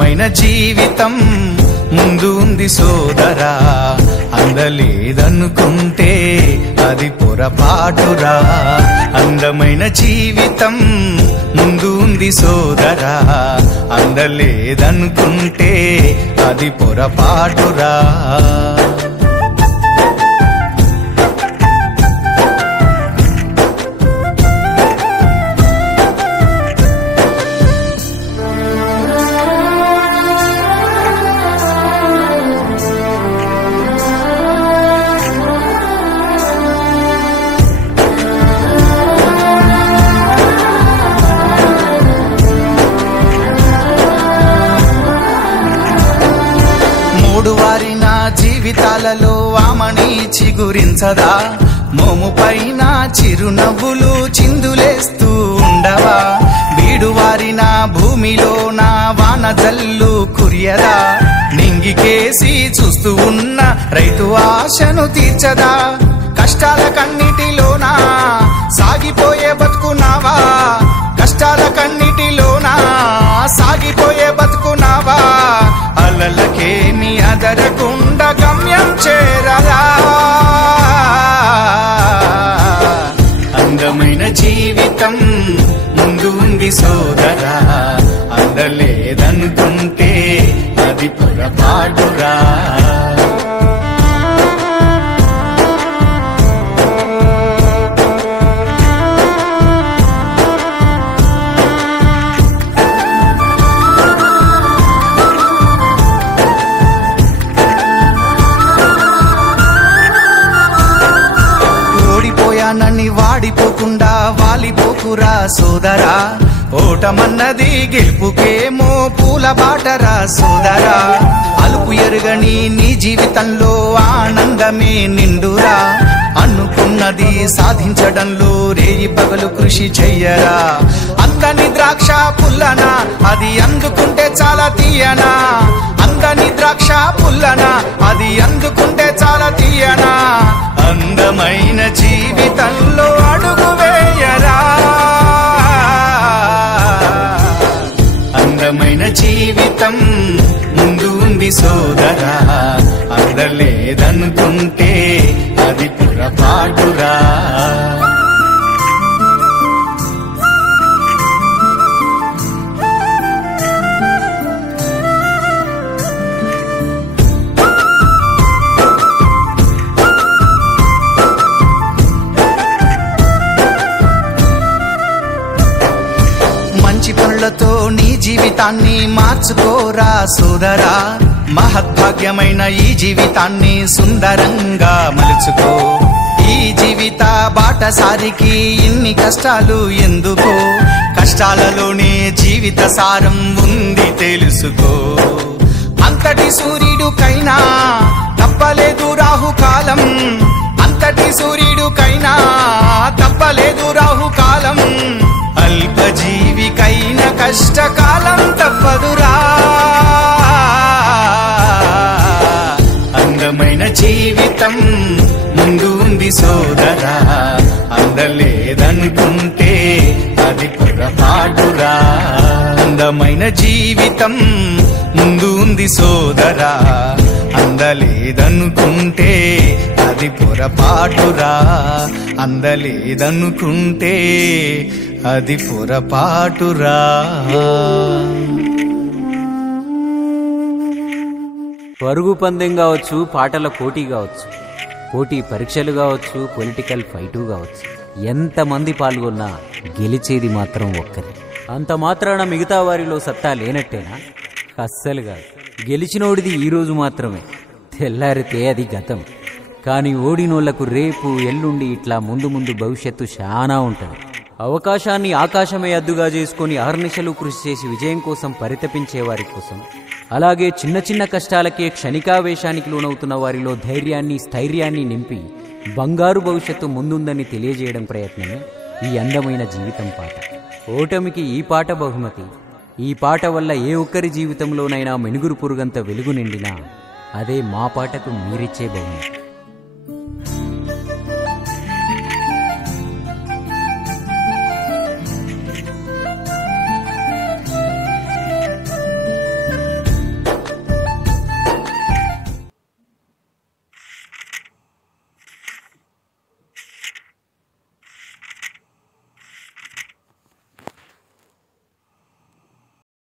అందమైన జీవితం ముందు ఉంది సోదరా, అందలేదనుకుంటే అది పొరపాటురా. అందమైన జీవితం ముందు ఉంది సోదరా, అందలేదనుకుంటే అది పొరపాటురా. వారిన జీవితాలలో ఆమని చిగురించదా, మోము పైన చిరునవ్వులు చిందులేస్తూ ఉండవా. బీడు వారిన భూమిలో నా వాన జల్లు కురియదా, నింగికేసి చూస్తూ ఉన్న రైతు ఆశను తీర్చదా. కష్టాల కన్నిటిలోనా సాగిపోయే బతుకున్నావా, కష్టాల కన్నిటిలోనా సాగిపోయే బతుకున్నావా. అలలకేమి అదరకుండా గమ్యం చేరదా. అందమైన జీవితం ముందు ఉంది సోదరా, అందలేదనుకుంటే అది పొరపాటురా. నన్ను వాడిపోకుండా వాలిపోకురా సోదరా, ఓటమన్నది గెలుపుకేమో పూల బాటరా సోదరా. అలుపు ఎరుగని నీ జీవితంలో ఆనందమే నిండురా, అనుకున్నది సాధించడంలో రేయి పగలు కృషి చెయ్యరా. అందని ద్రాక్ష పుల్లనా అది అందుకుంటే చాలా తీయనా, అందని ద్రాక్ష పుల్లనా అది అందుకుంటే చాలా తీయనా. అందమైన జీవితంలో అడుగు వేయరా, అందమైన జీవితం ముందు ఉంది సోదరా, అందలేదనుకుంటే అది పొరపాటురా. మంచి పనులతో నీ జీవితాన్ని మార్చుకోరా సోదరా, మహద్భాగ్యమైన ఈ జీవితాన్ని సుందరంగా మలుచుకో. ఈ జీవిత బాటసారికి ఇన్ని కష్టాలు ఎందుకో, కష్టాలలోనే జీవిత సారం ఉంది తెలుసుకో. అంతటి సూర్యుడికైనా తప్పలేదు రాహుకాలం, అంతటి సూర్యుడికైనా తప్పలేదు రాహుకాలం. అల్పజీవికైన కష్టకాలం తప్పదురా. అందమైన జీవితం ముందు ఉంది సోదరా, అందలేదనుకుంటే అది పొరపాటురా. అందమైన జీవితం ముందు ఉంది సోదరా, అందలేదనుకుంటే అది పొరపాటురా. అందలేదనుకుంటే అది పొరపాటురా. పరుగు పందెం కావచ్చు, పాటల పోటీ కావచ్చు, పోటీ పరీక్షలు కావచ్చు, పొలిటికల్ ఫైటు కావచ్చు, ఎంతమంది పాల్గొన్నా గెలిచేది మాత్రం ఒక్కరే. అంత మాత్రాన మిగతా వారిలో సత్తా లేనట్టేనా? అస్సలు కాదు. గెలిచినోడిది ఈరోజు మాత్రమే, తెల్లారితే అది గతం. కానీ ఓడినోళ్లకు రేపు ఎల్లుండి ఇట్లా ముందు ముందు భవిష్యత్తు చాలా ఉంటుంది. అవకాశాన్ని ఆకాశమే అద్దుగా చేసుకుని అహర్నిశలు కృషి చేసి విజయం కోసం పరితపించే వారి కోసం, అలాగే చిన్న చిన్న కష్టాలకే క్షణికావేశానికి లోనవుతున్న వారిలో ధైర్యాన్ని స్థైర్యాన్ని నింపి బంగారు భవిష్యత్తు ముందుందని తెలియజేయడం ప్రయత్నమే ఈ అందమైన జీవితం పాట. ఓటమికి ఈ పాట బహుమతి. ఈ పాట వల్ల ఏ ఒక్కరి జీవితంలోనైనా మెనుగురు పురుగంత వెలుగు నిండినా అదే మా పాటకు మీరిచ్చే బహుమతి.